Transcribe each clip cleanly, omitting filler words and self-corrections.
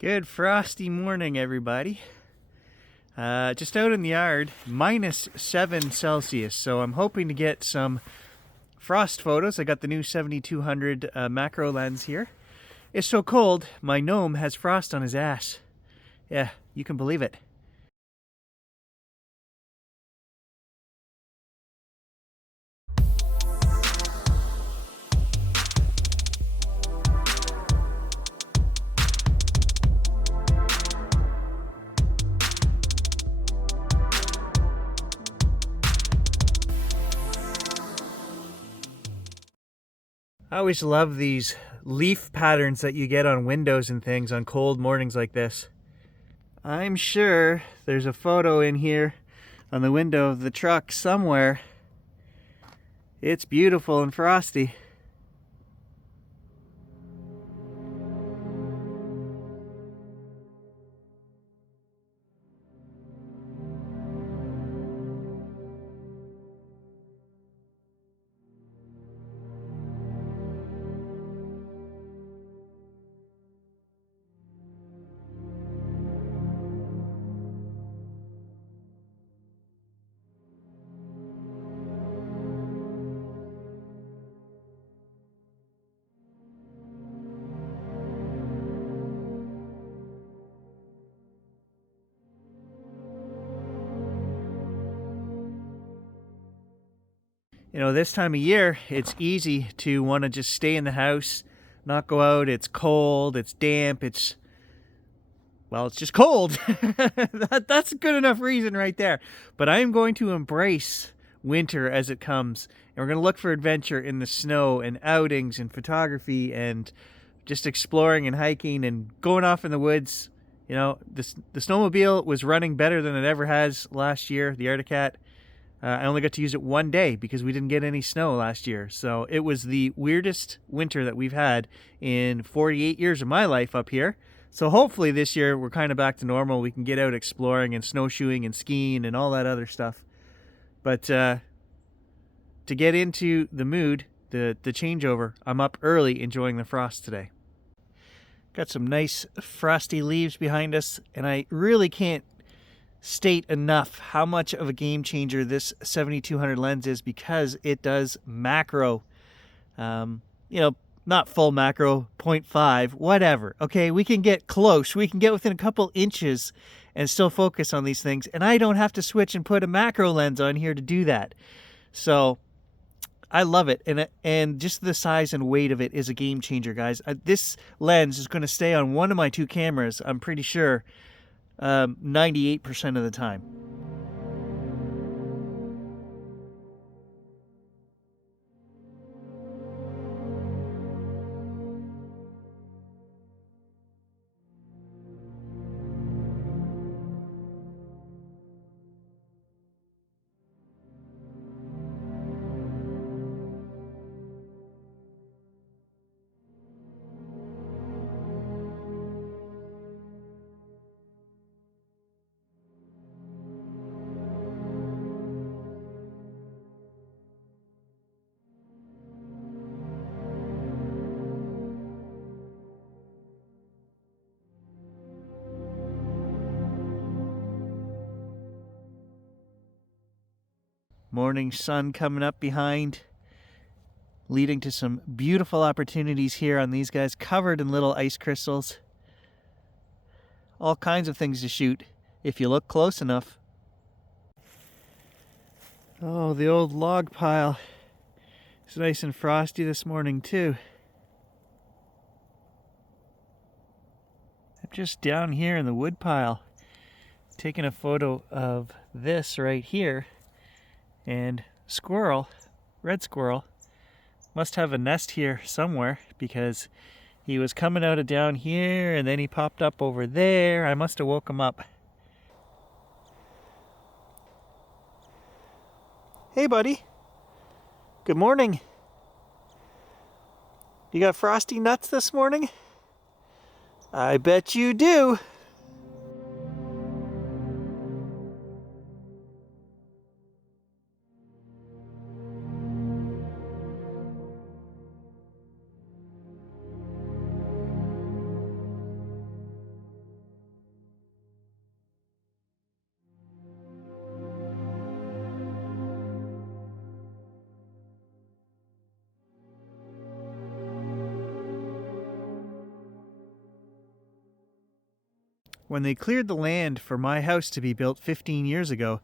Good frosty morning, everybody. Just out in the yard, -7 Celsius, so I'm hoping to get some frost photos. I got the new 7200 macro lens here. It's so cold, my gnome has frost on his ass. Yeah, you can believe it. I always love these leaf patterns that you get on windows and things on cold mornings like this. I'm sure there's a photo in here on the window of the truck somewhere. It's beautiful and frosty. You know, this time of year, it's easy to want to just stay in the house, not go out. It's cold, it's damp, it's just cold. That's a good enough reason right there. But I am going to embrace winter as it comes, and we're going to look for adventure in the snow and outings and photography and just exploring and hiking and going off in the woods. You know, the snowmobile was running better than it ever has last year, the Arctic Cat. I only got to use it one day because we didn't get any snow last year. So it was the weirdest winter that we've had in 48 years of my life up here. So hopefully this year we're kind of back to normal. We can get out exploring and snowshoeing and skiing and all that other stuff. But to get into the mood, the changeover, I'm up early enjoying the frost today. Got some nice frosty leaves behind us, and I really can't state enough how much of a game changer this 7200 lens is because it does macro. Not full macro, 0.5, whatever. Okay, we can get close. We can get within a couple inches and still focus on these things. And I don't have to switch and put a macro lens on here to do that. So I love it. And just the size and weight of it is a game changer, guys. This lens is going to stay on one of my two cameras, I'm pretty sure, 98% of the time. Morning sun coming up behind, leading to some beautiful opportunities here on these guys, covered in little ice crystals. All kinds of things to shoot if you look close enough. Oh, the old log pile. It's nice and frosty this morning too. I'm just down here in the wood pile, taking a photo of this right here. And squirrel, red squirrel, must have a nest here somewhere because he was coming out of down here and then he popped up over there. I must have woke him up. Hey, buddy. Good morning. You got frosty nuts this morning? I bet you do. when they cleared the land for my house to be built 15 years ago,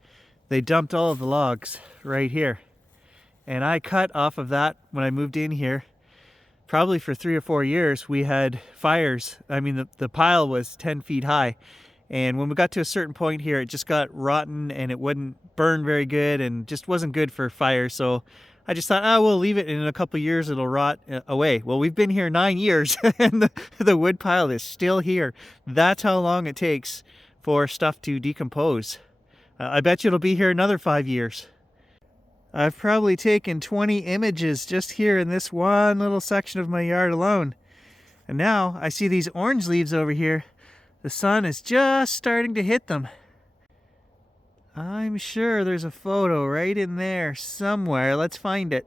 they dumped all of the logs right here. And I cut off of that when I moved in here. Probably for 3 or 4 years, we had fires. I mean, the pile was 10 feet high. And when we got to a certain point here, it just got rotten and it wouldn't burn very good and just wasn't good for fire. So I just thought, oh, we'll leave it, and in a couple of years it'll rot away. Well, we've been here 9 years and the wood pile is still here. That's how long it takes for stuff to decompose. I bet you it'll be here another 5 years. I've probably taken 20 images just here in this one little section of my yard alone. And now I see these orange leaves over here. The sun is just starting to hit them. I'm sure there's a photo right in there somewhere. Let's find it.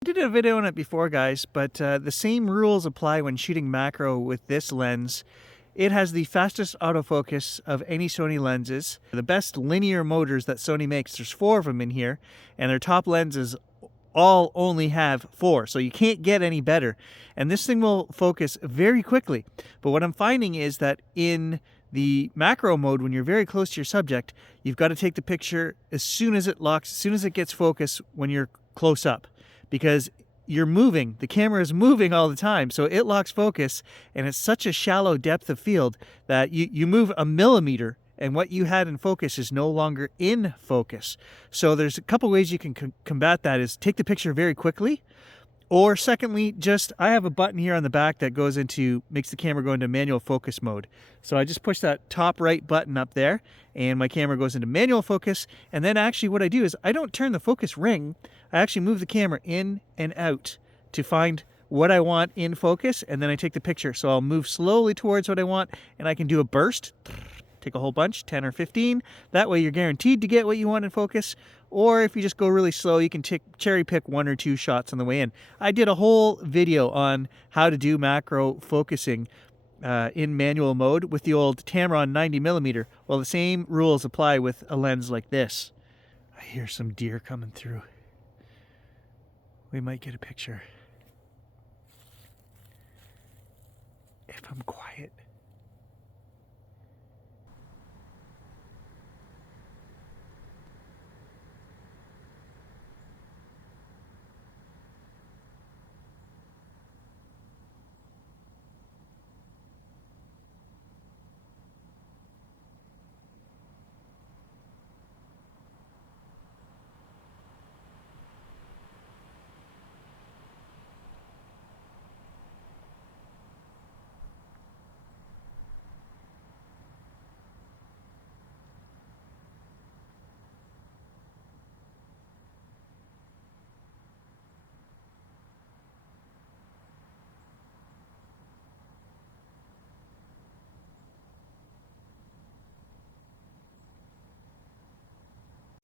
I did a video on it before, guys, but the same rules apply when shooting macro with this lens. It has the fastest autofocus of any Sony lenses. The best linear motors that Sony makes, there's 4 of them in here, and their top lenses all only have 4, so you can't get any better. And this thing will focus very quickly. But what I'm finding is that in the macro mode, when you're very close to your subject, you've got to take the picture as soon as it locks, as soon as it gets focus when you're close up, because you're moving, the camera is moving all the time, so it locks focus, and it's such a shallow depth of field that you move a millimeter and what you had in focus is no longer in focus. So there's a couple ways you can combat that, is take the picture very quickly, or secondly, I have a button here on the back that makes the camera go into manual focus mode. So I just push that top right button up there and my camera goes into manual focus. And then actually what I do is I don't turn the focus ring. I actually move the camera in and out to find what I want in focus, and then I take the picture. So I'll move slowly towards what I want, and I can do a burst, take a whole bunch, 10 or 15. That way you're guaranteed to get what you want in focus. Or if you just go really slow, you can cherry pick 1 or 2 shots on the way in. I did a whole video on how to do macro focusing in manual mode with the old Tamron 90mm. Well, the same rules apply with a lens like this. I hear some deer coming through. We might get a picture if I'm quiet.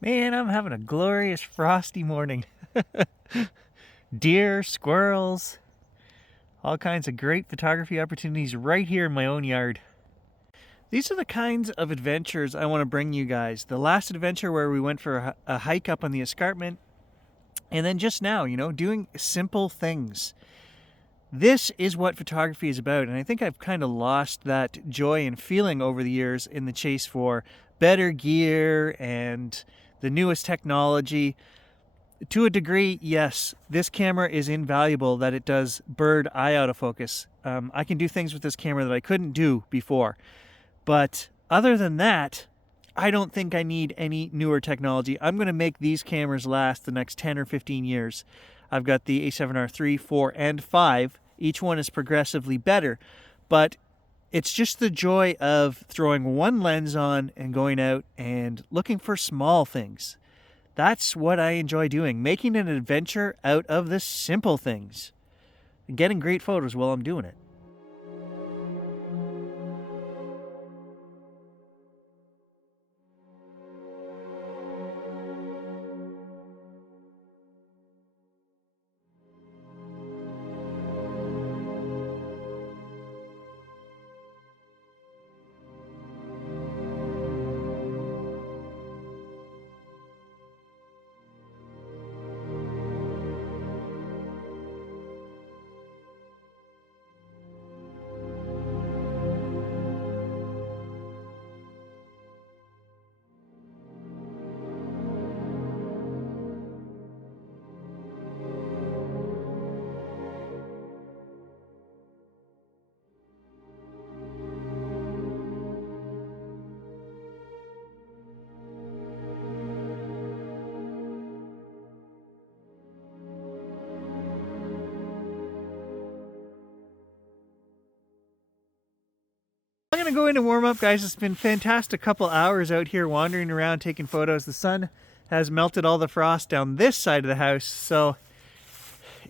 Man, I'm having a glorious frosty morning. Deer, squirrels, all kinds of great photography opportunities right here in my own yard. These are the kinds of adventures I want to bring you guys. The last adventure where we went for a hike up on the escarpment, and then just now, doing simple things. This is what photography is about, and I think I've kind of lost that joy and feeling over the years in the chase for better gear and the newest technology. To a degree, yes, this camera is invaluable that it does bird eye autofocus. I can do things with this camera that I couldn't do before. But other than that, I don't think I need any newer technology. I'm going to make these cameras last the next 10 or 15 years. I've got the A7R 3, 4, and 5. Each one is progressively better. But it's just the joy of throwing one lens on and going out and looking for small things. That's what I enjoy doing, making an adventure out of the simple things and getting great photos while I'm doing it. I'm gonna go in and warm up, guys. It's been fantastic couple hours out here wandering around taking photos. The sun has melted all the frost down this side of the house, so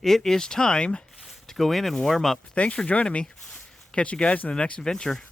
it is time to go in and warm up. Thanks for joining me. Catch you guys in the next adventure.